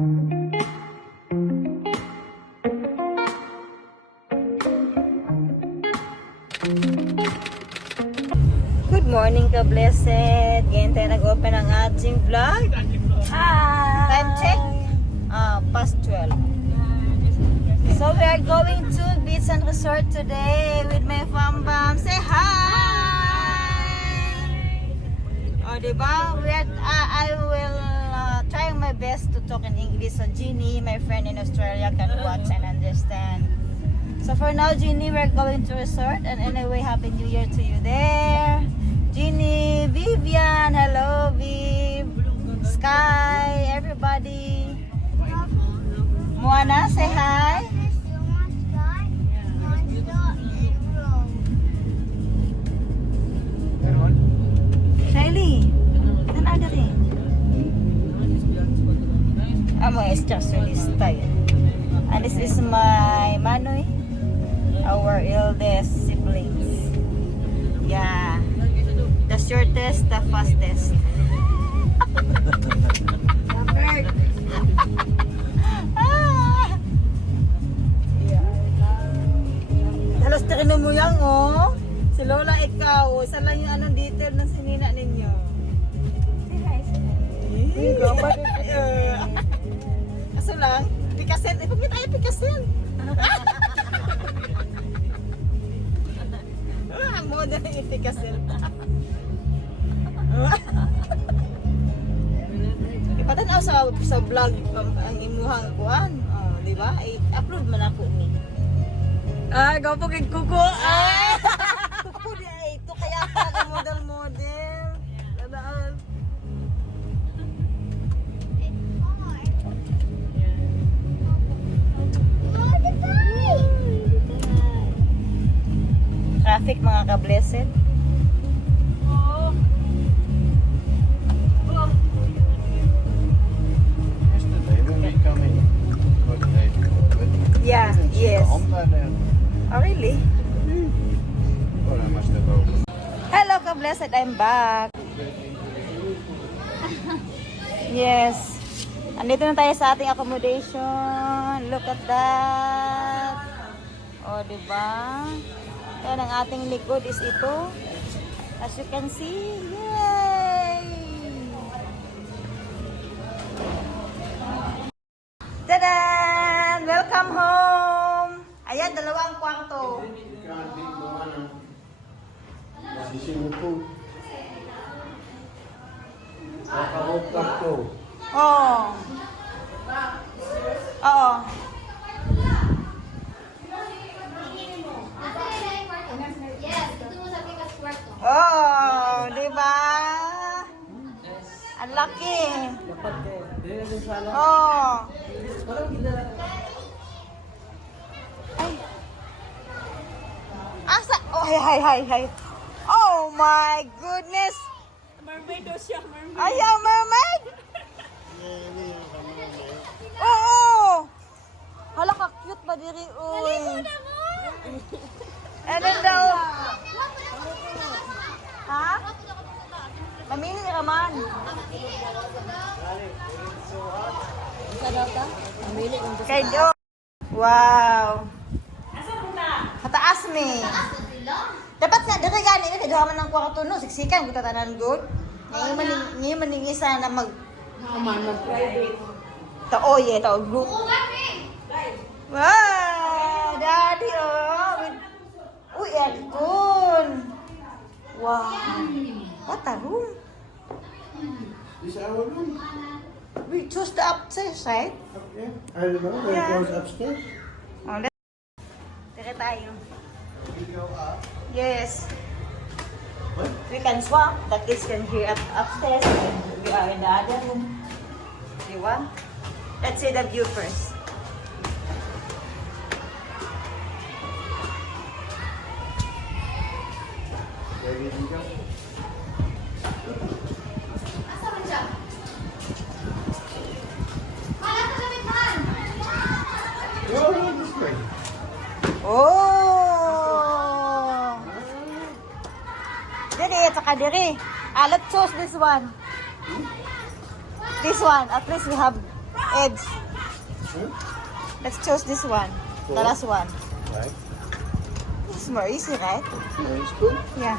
Good morning ka, blessed. Ngayon tayo nag-open ang ating vlog. Hi! Time check? Past 12. So we are going to Beach and Resort today with my fam-bam. Say hi! O, diba? I will try my best to talk in English so Jeannie, my friend in Australia, can watch and understand. So for now, Jeannie, we're going to resort, and anyway, Happy New Year to you there. Jeannie, Vivian, hello, Viv, Sky, everybody. Moana, say hi. Shelly, dan ada rin. Amo just really style. And this is my Manoy, our eldest siblings. Yeah, the shortest, the fastest. Halos terino mo yan, oh. Si Lola, ikaw. Isa lang yung anong detail ng sinina ninyo. Say hi. Kaso lang, pikasin. Ipag tayo pikasin. Mo na yung pikasin. Ipatanaw sa vlog ang imuhang kuan. Oh, di ba? I-upload man ako ni. Gaw po kay Kuko. Kuko di ay ito kaya ka model. Dadaan. Traffic mga ka-blessed. Yeah, yes. Oh, really? Hello ka-blessed, I'm back. Yes. Andito na tayo sa ating accommodation. Look at that. Oh, diba? Yan ang ating likod is ito. As you can see, yay! Tadaan! Welcome home! Ayan, dalawang kwarto. Oh. Oo. Oh, di ba? Ang laki. Oh. Ay. Asa? Oh, hi. Oh my goodness. Mermaid daw siya, mermaid. Ayaw, mermaid? Oo. Hala ka cute ba diri uy. Ano daw? Ha? Mamili ka man. Kay Jo. Wow. Mataas mi. Dapat nga diri gani ni duha man ang kwarto no, siksikan kita tanan good. Ngayon maning isa na mag private. Oye, group. Wow, daddy oh. Uy, aircon. Wow. What a room. This is our room. We chose the upstairs, right? Okay. I don't know. Where it goes upstairs. Oh, tira tayo. We go up. Yes. What? We can swap. That is can here upstairs. And we are in the other room. You want? Let's see the view first. Where did we go? Oh, this way. Oh! Diri, tsaka diri. Let's choose this one. This one. At least we have Eds, Huh? let's choose this one. The Four. last one. Right. This is more easy, right? Orange spoon. Yeah.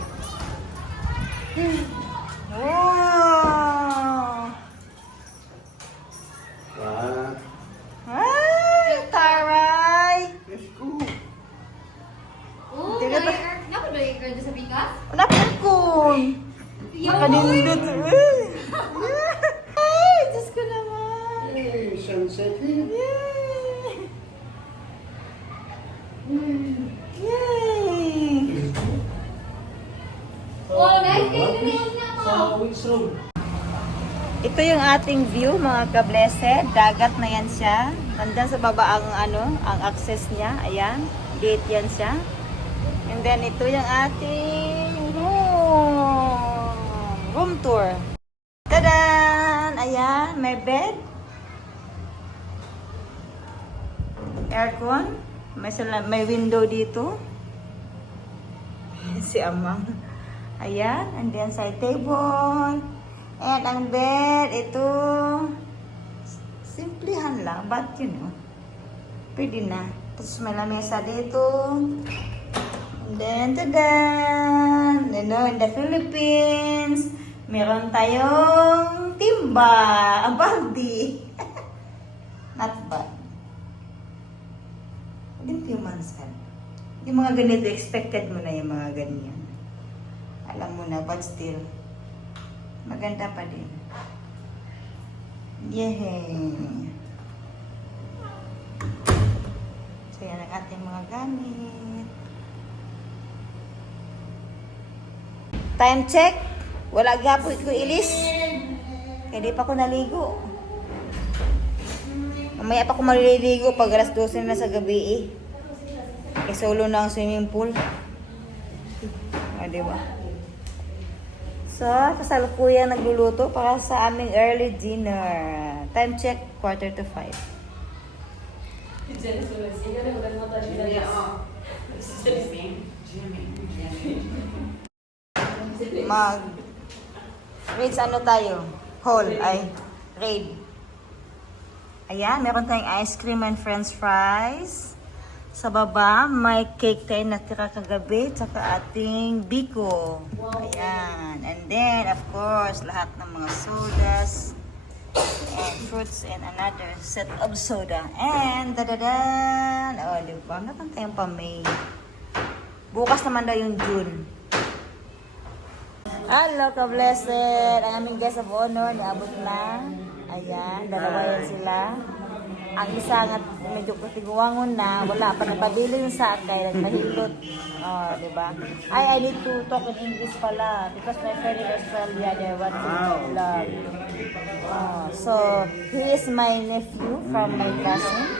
Wow. One. Ay, taray. Let's go. Oh, Tidak ba? kenapa udah ikut sa bigas? Wala pa kun. Yo, Kanindot. Ay, Diyos ko naman. Hey, sunset here. Yay! Yay! Oh, nice kayo niya mo. Ito yung ating view, mga ka-blessed. Dagat na yan siya. Nandyan sa baba ang ang access niya. Ayan, gate yan siya. And then ito yung ating room tour. Tadan! Ayan, may bed. Aircon. May window dito. Si Amang. Ayan, and then side table. And ang bed, ito, simplihan lang, but you know, pwede na. Tapos may lamesa dito. And then, tadan! You know, in the Philippines, meron tayong timba, a baldi. Not bad. Within few months ka. Yung mga ganito, expected mo na yung mga ganyan. Alam mo na, but still, maganda pa din. Yehey! So, yan ang ating mga gamit. Time check. Wala gapon ko ilis. Kaya di pa ako naligo. Mamaya pa ako maliligo pag alas 12 na sa gabi eh. Kaya solo na ang swimming pool. Diba? So, kasalukuyang nagluluto para sa aming early dinner. Time check, 4:45. Raid sa ano tayo? Hall, ay, raid. Ayan, meron tayong ice cream and french fries. Sa baba, may cake tayo natira kagabi, tsaka ating biko. Ayan. And then, of course, lahat ng mga sodas and fruits and another set of soda. And, dadadan! O, di ba? Meron tayong pa-May. Bukas naman daw yung June. Hello, ka-blessed! Ang aming guest of honor, niabot na. Ayan, dalawa yan sila. Ang isa nga medyo katiguangon na, wala pa napabili yung sakay, nagmahilot. Oh, di ba? I need to talk in English pala because my friend in Australia, they want to vlog. Oh, so, he is my nephew from my cousin.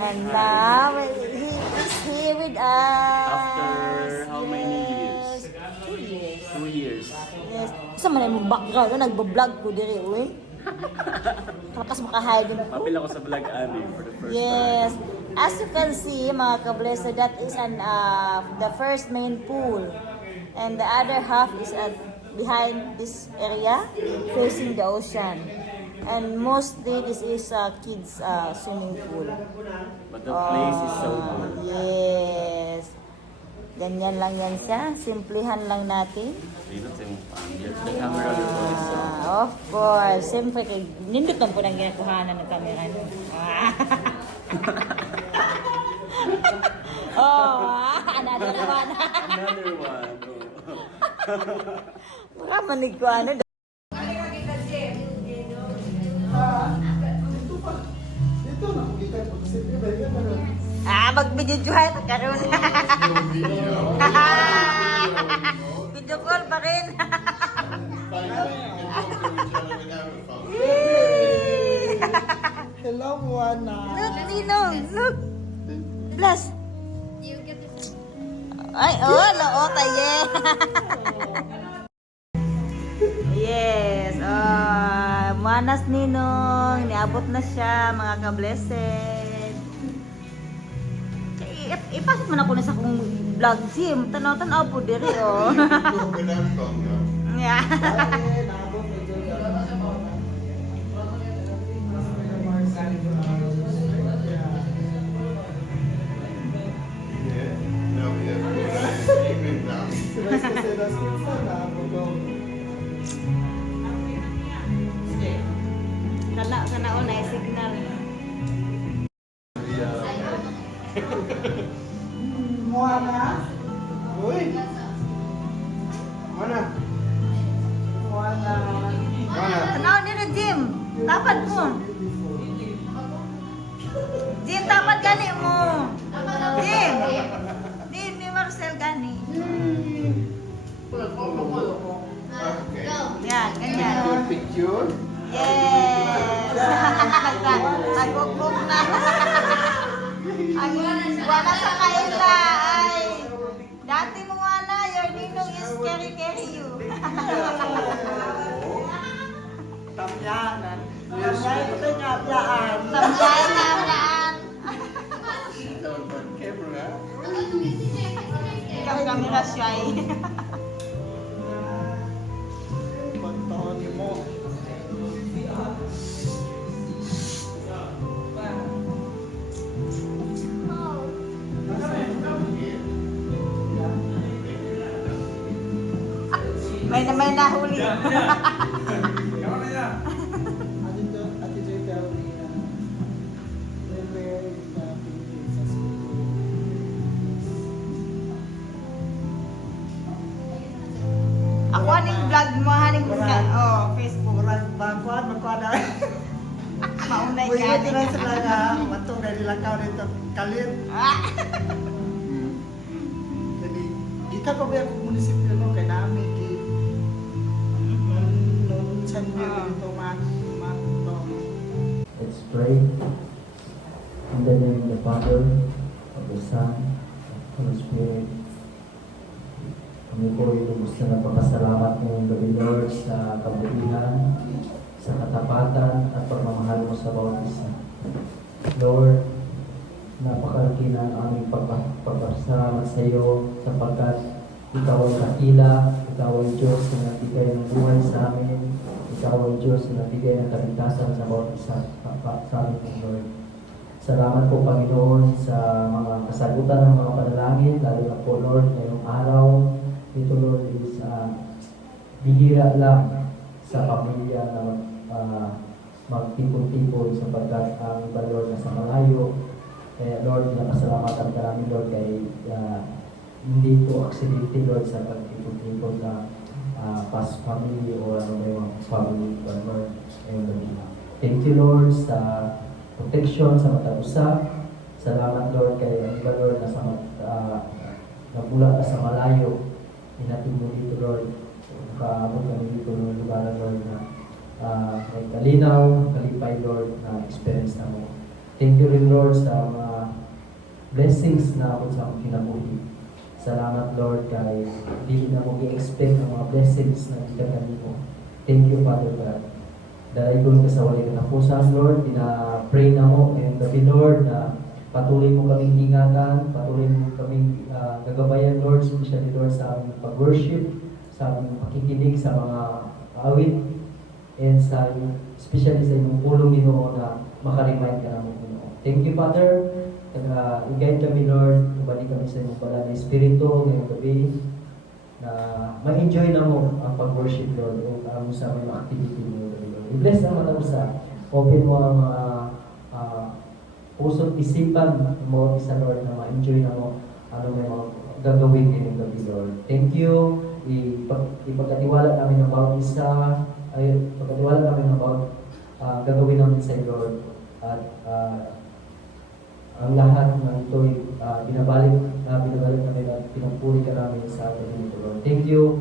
And now, he is here with us. After how many years? 2 years. 2 years. Yes. Sa man yung background, nagbablog ko diri, uy. Tapos maka-hide din ko. Mapil ako sa vlog ani for the first Yes. time. As you can see, mga ka-blessed, that is the first main pool. And the other half is behind this area, facing the ocean. And mostly, this is kids' swimming pool. But the place is so good. Yes. Ganyan lang yan siya. Simplihan lang natin. Dito sa the camera is so Of course. Siyempre, nindot lang po ng ginakuhanan ng camera. Another naman. another one. Baka manig ko ano. Mag-video-juhay na karoon. Video call pa rin. Hello, Juana. Look, Ninong, look. Plus. You get this. Ay, naota, yeah. Yes, manas Ninong. Niabot na siya, mga ka-blessed. Ipasok mo na ko na sa kong vlog sim. Tanaw-tanaw po diri, oh. Yeah. Oh, nice signal. Moana. Uy. Mana? Moana. Mana? Tanaw nila, Jim. Tapat mo. Jim, tapat gani mo. Jim. Jim, ni Marcel gani. Yan, ganyan. Good picture. Yes! Nagbugbog na. Ang wala sa kaila ay dati mo wala, your ninong is carry you. Tamyanan. Tamyanan ito nga blaan. Samjay na naan. Camera. Ikaw kami na siya eh. Pagtaon mo. May nahuli. Ako aning vlog mo, haning Facebook. Bangkuan, magkuan na. Maunay ka. Pwede na sila nga, matong na nilakaw nito kalit. Ah! Jadi, ika ko ba yung munisipyo no, kay namin ki. Nung San Miguel dito, Let's pray. In the name of the Father, of the Son, of the Spirit. Kami po ay lubos na nagpapasalamat ngayong gabi, Lord, sa kabutihan, sa katapatan at pagmamahal mo sa bawat isa. Lord, napakalaki na ang aming pagpapasalamat sa iyo sapagkat Ikaw ang dakila, Ikaw ang Diyos na nagbigay ng buhay sa amin, Ikaw ang Diyos na nagbigay ng kaligtasan sa bawat isa sa amin, Lord. Salamat po, Panginoon, sa mga kasagutan ng mga panalangin, lalo na po, Lord, ngayong araw. Ito, Lord, is bihira lang sa pamilya na magtipon-tipon sapagkat ang iba, Lord, nasa malayo. Kaya, Lord, napasalamatan ka namin, Lord, kay hindi po aksidente, Lord, sa pagtipon-tipon na past family o ano may mga family, Lord, ngayong gabi. Thank you, Lord, sa protection sa matag-usa. Salamat, Lord, kay ang iba, Lord, nagmula ka sa malayo. Inatin mo dito, Lord. Nakaabot kami dito ng lugar, Lord, na may kalinaw, kalipay, Lord, na experience na mo. Thank you rin, Lord, sa mga blessings na ako sa akong kinabuhi. Salamat, Lord, kay hindi na mo i-expect ang mga blessings na ikagali mo. Thank you, Father God. Dahil doon ka sa wali katapusan, Lord, pina-pray na mo ngayong gabi, Lord, na patuloy mo kaming ingatan, patuloy mo kaming gagabayan, Lord, especially, Lord, sa aming pag-worship, sa aming pakikinig sa mga awit, and sa especially sa inyong pulong, Ginoo, na makaremind ka na mo, Ginoo. Thank you, Father. I-guide kami, Lord, ibalik kami sa inyong pala na Espiritu ngayong gabi, na ma-enjoy na mo ang pag-worship, Lord, o sa mga activity mo, Lord. I-bless ang mga usa. Open mo ang mga puso't isipan ng mga isa, Lord, na ma-enjoy na mo ano may mga gagawin ngayong gabi, Lord. Thank you. Ipagkatiwala namin ng bawat isa, ipagkatiwala namin ng bawat gagawin namin sa iyo, Lord. At ang lahat ng ito'y binabalik namin at pinagpuri ka namin sa atin ito, Lord. Thank you.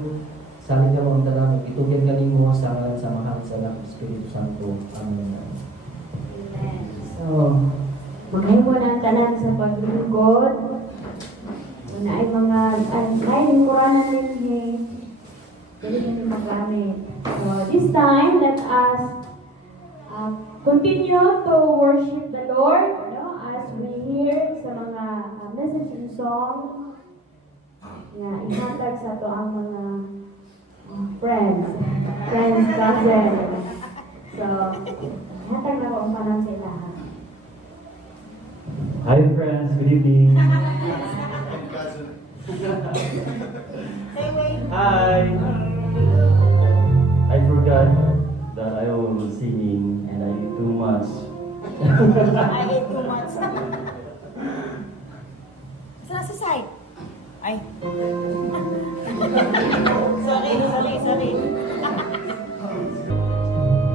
Salit na mga talang, itugyan galing mo sa ngalan sa mahal sa ng Espiritu Santo. Amen. Amen. So, maghipo ng tanan sa paglingkod. Una ay mga, ay lingkuranan ninyo. Dali ninyo magamit. So, this time, let us continue to worship the Lord, no? As we hear sa mga message and song na ihatag sa ito ang mga friends, cousin. So, ihatag na ko ang panang sila. Hi friends, good evening. Hi. I forgot that I was singing and I do my much. I ate too much. Saan sa side? Ay. sorry.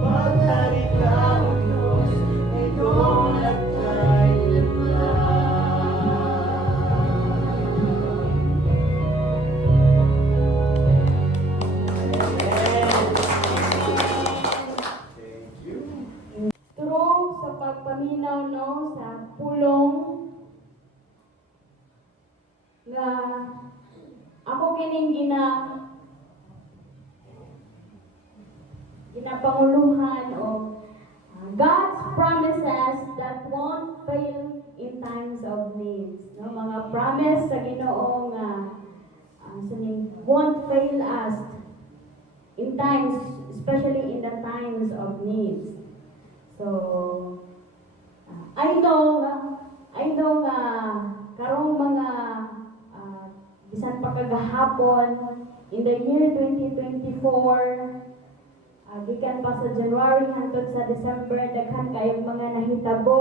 Bagay ikaw, Diyos, ay doon at Thank you. Through sa pagpaminaw no sa pulong nga ako kining ginapanguluhan o God's promises that won't fail in times of needs. No, mga promise sa Ginoo nga won't fail us in times, especially in the times of needs. So, I know nga karong mga bisan pa kagahapon in the year 2024 gikan pa sa January hangtod sa December daghan kayong mga nahitabo,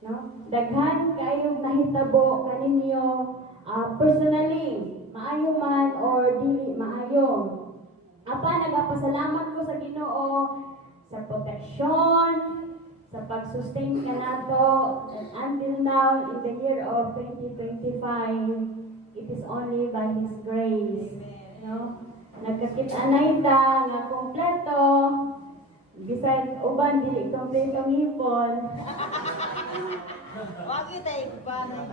no? Daghan kayong nahitabo kaninyo personally, maayo man or dili maayo. Apa nagapasalamat ko sa Ginoo sa protection, sa pag-sustain ka nato, and until now, in the year of 2025, it is only by His grace. No? Nagkakita-anay ta, nga kompleto, bisan uban, dili kompleto ngipon. Wag kita ipanan.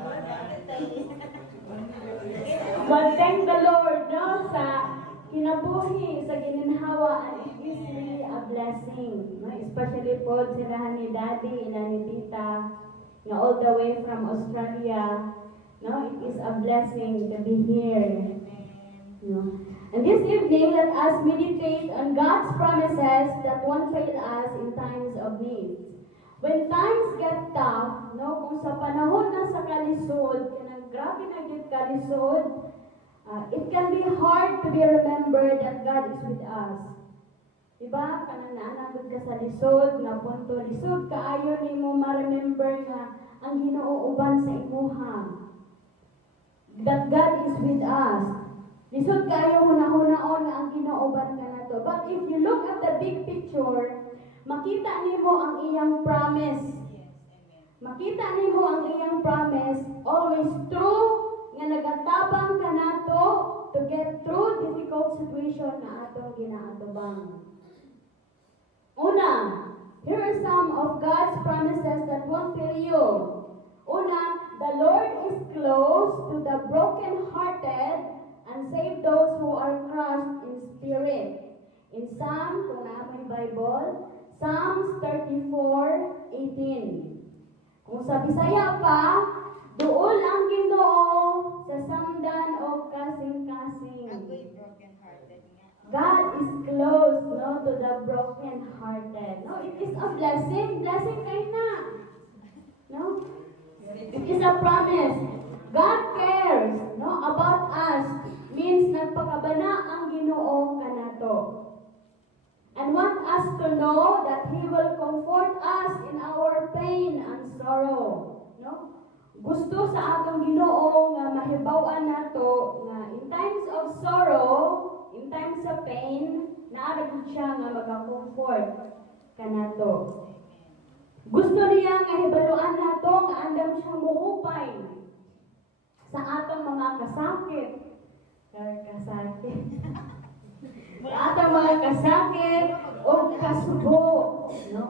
But thank the Lord, no, sa kinabuhi, sa gininhawa, and it is really a blessing. No? Especially po sila ni Daddy, ina ni Tita, nga all the way from Australia. No, it is a blessing to be here. No? And this evening, let us meditate on God's promises that won't fail us in times of need. When times get tough, no, kung sa panahon na sa kalisod, kanang grabe na gyud kalisod, it can be hard to be remembered that God is with us. Diba? Kanang naanagod ka sa lisod, nga punto lisod, kaayo ni mo ma-remember nga ang Ginoo uban sa imuha. That God is with us. Lisod kayo hunahon-naon nga ang Ginoo uban ka nato. But if you look at the big picture, makita nimo ang iyang promise. Makita nimo ang iyang promise, always true, nga nagatabang ka nato to get through difficult situation na atong ginaatubang. Una, here are some of God's promises that won't fail you. Una, the Lord is close to the broken-hearted and save those who are crushed in spirit. In Psalm, kung naamay Bible, Psalms 34:18. Kung sa Bisaya pa, duol ang Ginoo sa samdan o kasing-kasing. Broken-hearted nga. God is close, no, to the broken-hearted. No, it is a blessing. Blessing kayo na. No? It is a promise. God cares, no, about us. Means nagpakabana ang Ginoo kanato. And want us to know that He will comfort us in our pain and sorrow. No? Gusto sa atong Ginoo nga mahibaw-an nato nga in times of sorrow, in times of pain, naaragod siya nga maka-comfort kanato. Gusto niya nga hibaluan nato nga andam siya muhupay sa atong mga kasakit. Sa atong mga kasakit o kasubo. No?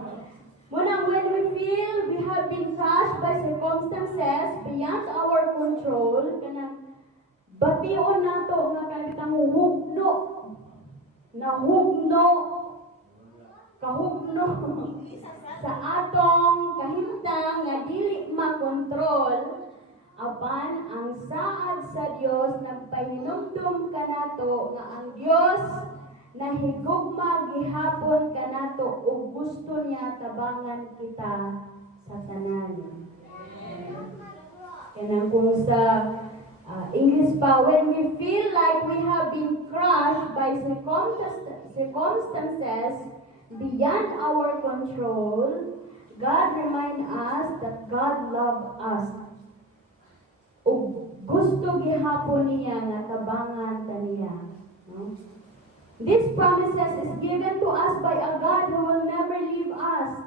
Muna, when we feel we have been crushed by circumstances beyond our control, kanang bation nato nga kalitang hugno. Nahugno. Kahugno. Sa atong kahimtang nga dili makontrol, apan ang saad sa Dios nagpahinumdum kanato nga ang Dios nahigugma gihapon kanato ug gusto niya tabangan kita sa tanan. Kanang kung sa English pa, when we feel like we have been crushed by circumstances beyond our control, God remind us that God love us. Ug gusto gihapon niya nga tabangan kaniya. No? These promises is given to us by a God who will never leave us.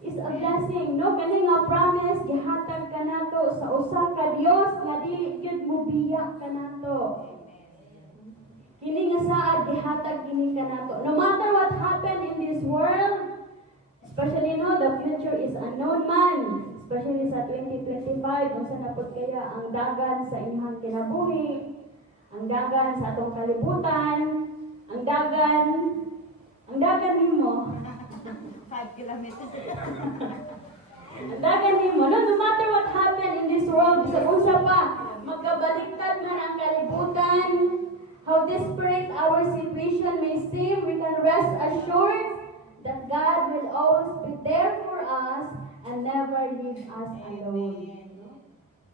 Is a blessing, no? Kani nga promise gihatag kanato sa usa ka Dios nga dili gyud mobiya kanato. Kini nga saad gihatag kini kanato. No matter what happen in this world, especially no, the future is unknown man. Especially sa 2025, kung saan napod kaya ang dagan sa inyong kinabuhi, ang dagan sa atong kalibutan, ang dagan nimo. 5 kilometers. Ang dagan nimo, no matter what happen in this world, sa usa pa, magkabaliktad man ang kalibutan, how desperate our situation may seem, we can rest assured that God will always be there for us and never leave us alone.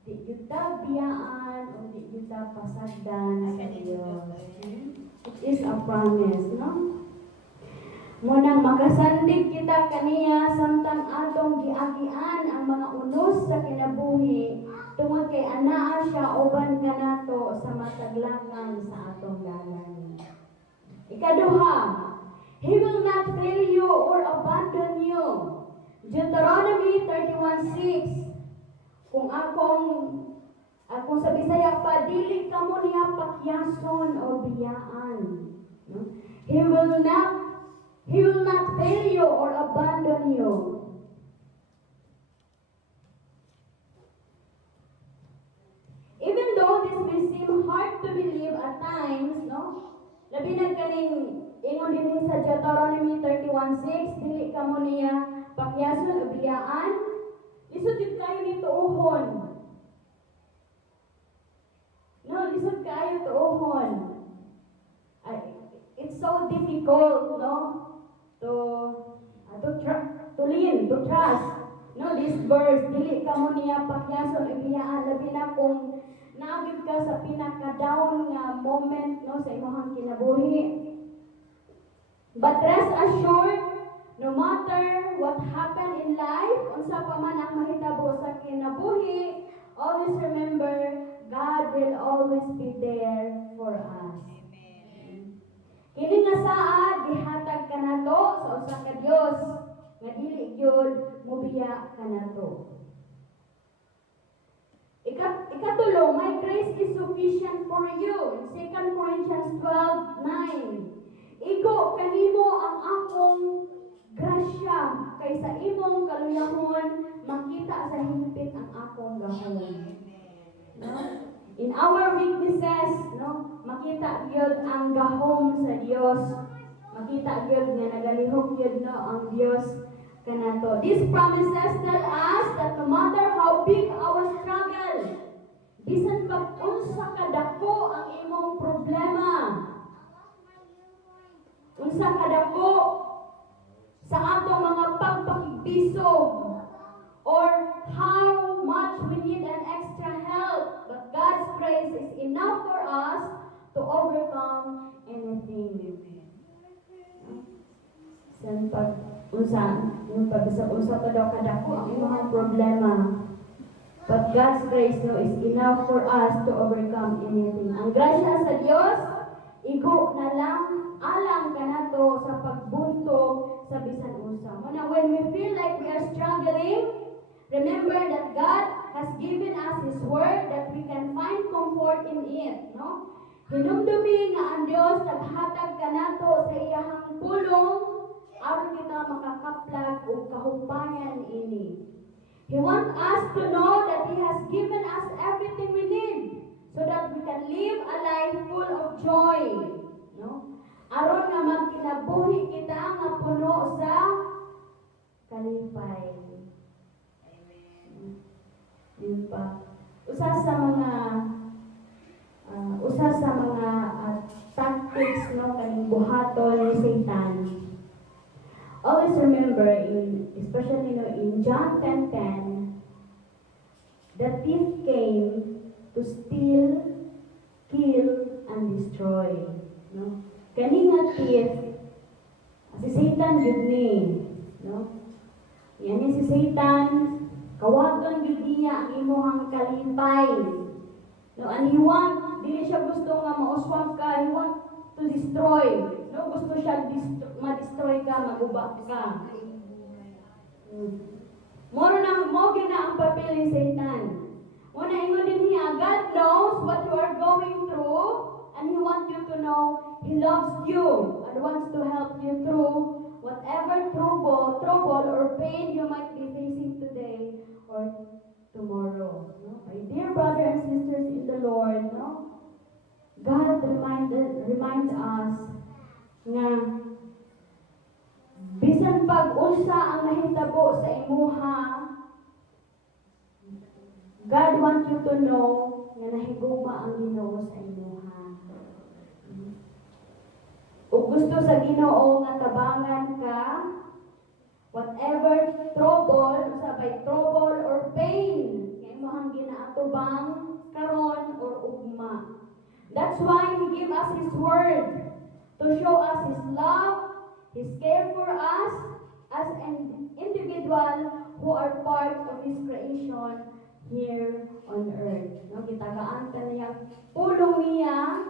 Di yuta biyaan o di yuta pasagdan sa Diyos. It is a promise, no? Munang makasandig kita kaniya samtang atong giagian ang mga unos sa kinabuhi tungod kay anaa siya uban kanato sa mataglangan sa atong dalan. Ikaduha, He will not fail you or abandon you. Deuteronomy 31:6. Kung akong sa Bisaya pa, dili ka mo niya pakyason o biyaan. No? He will not fail you or abandon you. Even though this may seem hard to believe at times, no? Labi na kaning ingon din sa Deuteronomy 31:6, dili ka mo niya pakyason o biyaan. Lisod yun kayo ni tuuhon. No, lisod kayo tuuhon. It's so difficult, no? To trust. No, this verse, dili ka mo niya pakyason o biyaan. Labi na kung naagid ka sa pinaka-down nga moment, no, sa imong kinabuhi. But rest assured, no matter what happen in life, unsa pa man ang mahitabo sa kinabuhi, always remember, God will always be there for us. Kini nga saad, gihatag ka nato sa usa ka Dios, nga dili gyud mobiya ka nato. Ikatulo, my grace is sufficient for you. In 2 Corinthians 12:9. Igo kanimo ang akong grasya kaysa imong kaluyahon makita sa hingpit ang akong gahom. No? In our weaknesses, no, makita gyud ang gahom sa Dios. Makita gyud nga nagalihok gyud no ang Dios kanato. These promises tell us that no matter how big our struggle, bisan pa unsa kadako ang imong problema, unsa kadako sa atong mga pagpakigbisog, or how much we need an extra help, but God's grace is enough for us to overcome anything. San pag yung pag-usap pa daw kadako ang imong problema, but God's grace no is enough for us to overcome anything. Ang grasya sa Dios igo na lang alang kanato sa pagbuntog sa bisan usa. Muna when we feel like we are struggling, remember that God has given us His Word that we can find comfort in it. No? Hinumdumi nga ang Diyos naghatag kanato sa iyahang pulong aron kita makakaplag o kahupayan ini. He wants us to know that He has given us everything we need so that we can live a life full of joy. No? Aron nga magkinabuhi kita nga puno sa kalipay. Yun pa. Usa sa mga tactics no kaning buhaton ni Satan. Always remember especially in John 10:10, the thief came to steal, kill and destroy. No? Kani nga thief Si Satan yun ni, no? Yan ni si Satan, kawagan yun niya ang imuhang kalipay. No, and he want, dili siya gusto nga mauswag ka, he want to destroy. No, gusto siya ma-destroy ka, maguba ka. Moro na, mo gyud na ang papel ni Satan. Muna ingon din niya, God knows what you are going through, and He wants you to know He loves you and wants to help you through whatever trouble or pain you might be facing today or tomorrow. No? My dear brothers and sisters in the Lord, no? God reminds us nga bisan pag-unsa ang nahitabo sa imuha, God wants you to know nga nahigugma ang Ginoo sa imuha. Ug gusto sa Ginoo nga tabangan ka, whatever trouble, sabay trouble or pain, nga imong ginaatubang karon or ugma. That's why He gave us His Word to show us His love, His care for us as an individual who are part of His creation here on earth. No, gitagaan ka niya pulong niya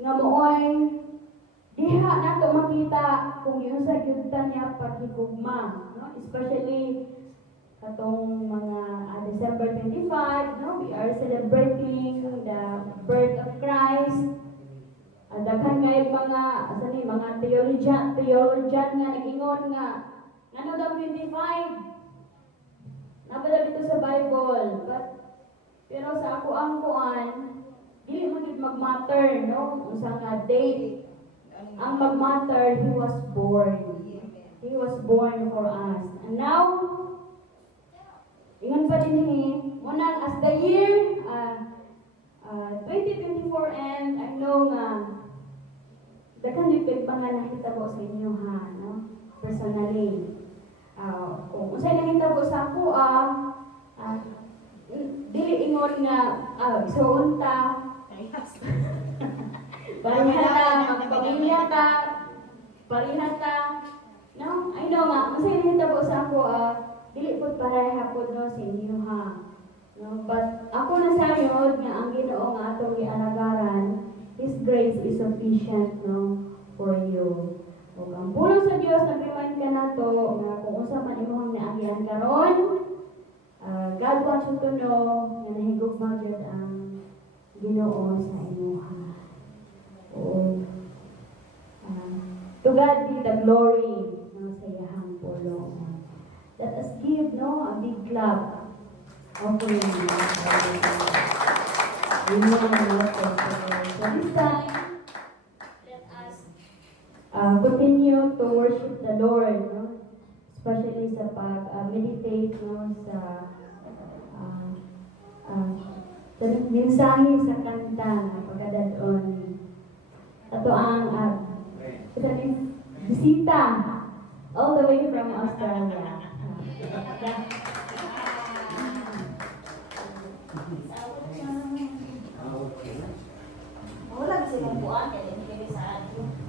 nga mooy diha nato makita kung yun sa gyud niya paghigugma, no? Especially katong mga December 25, no? We are celebrating the birth of Christ. Daghan kay mga theologian nga nagingon nga ano daw 25? Nabala dito sa Bible, pero sa ako ang kuan, dili mo gid mag-matter, no? Unsa nga date ang mag-matter, He was born. He was born for us. And now, ingon pa din ni, munang as the year 2024 and I know nga daghan yung mga nakitabo sa inyo ha, no? Personally. Kung unsay nakitabo sa ako, dili ingon nga, isuunta, parihata, no? I know nga, unsay nakitabo sa ako, dili po pareha po no sa inyo ha. No? But ako nasayod nga ang Ginoo nga atong gialagaran, His grace is sufficient, no, for you. O ang pulong sa Dios nag-remind ka nato nga kung unsa man imong niagian karon, God wants you to know nga nahigugma gyud ang Ginoo sa imuha. O to God be the glory ng sa iyahang pulong. Let us give, no, a big clap. Okay. Amen. So this time, let us continue to worship the Lord, no? Especially sa pag-meditate, no, sa mensahe sa kanta na pagkadadon. Ito ang bisita all the way from Australia. Wala silang buwan, kaya hindi sa atin.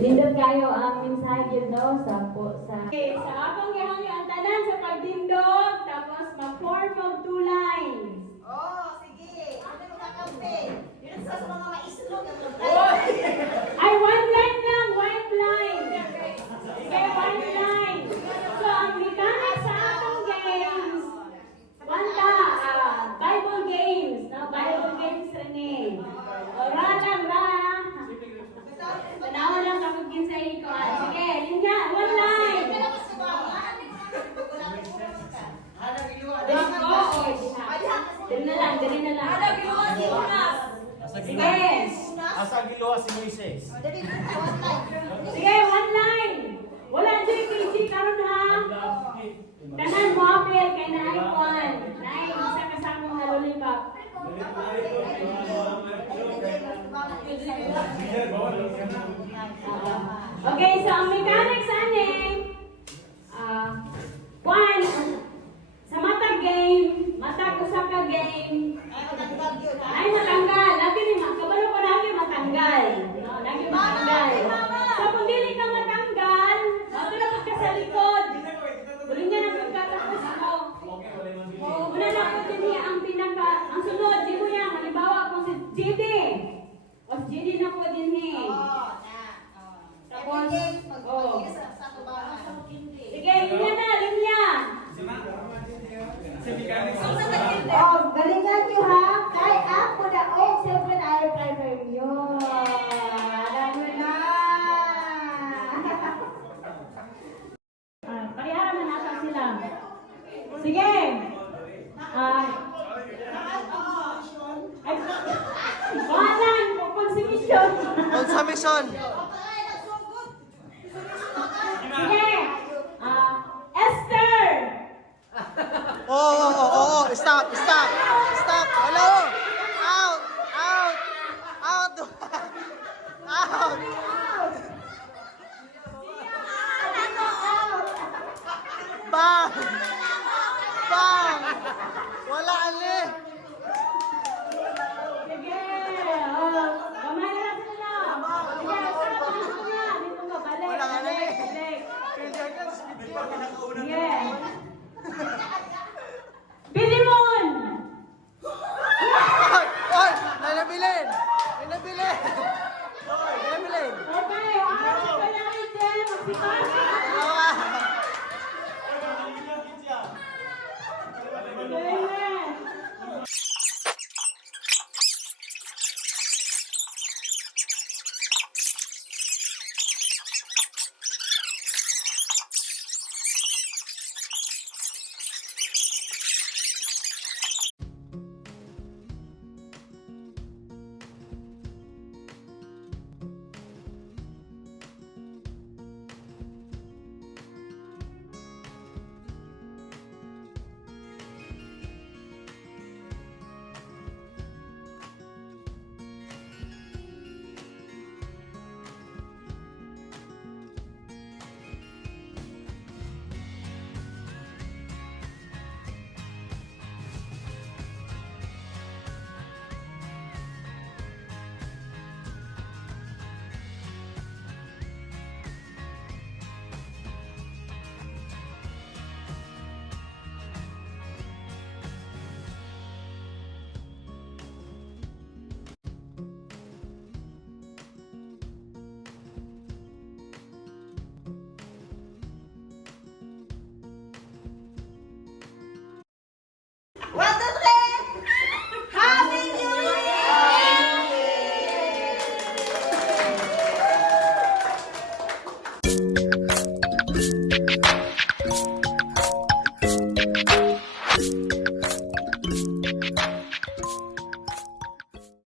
Nindot kayo ang mensahe yun, no? Sa akong gihangyo ang tanan sa pagdindot, tapos ma-form of 2 lines. Oh, sige. Ano yung kakampi? Yun sa mga maislog. Ay, 1 line lang, 1 line. Okay, 1 line. Sige. Asa giluwa si Moises? Sige, one line. Wala dyan KG karon ha. Tanan mo apel kay na icon. Nay, isa kasamang nalulipap. Okay, so ang mechanics ani one sa matag game, matag usa ka game. Ay matanggal, lagi ni kabalo ko lagi matanggal. No, lagi matanggal. So kung dili ka matanggal, matulog ka sa likod. Uli niya na pagkatapos mo. Una na po din ang pinaka, ang sunod, di mo yan, halimbawa kung si JD. O si JD na po din eh. Tapos, sige, linya na, linya. Oh, galingan nyo ha. Kay ako na, oh, siyempre na ay primer yun. Alam mo na. Pariharap na natin sila. Sige. Pangalan, consumption. Consumption. Sige. Esther. Oh, stop. Hello. Out. Bang. Wala ali. Sige. Kamay na natin sila. Sige, sarap na niya. Dito ka, balik. Wala ka na eh. Balik. Sige. Pilimon! Oy, nanabilin. Okay, ano ka pala ito? Magsipasa. Galing na.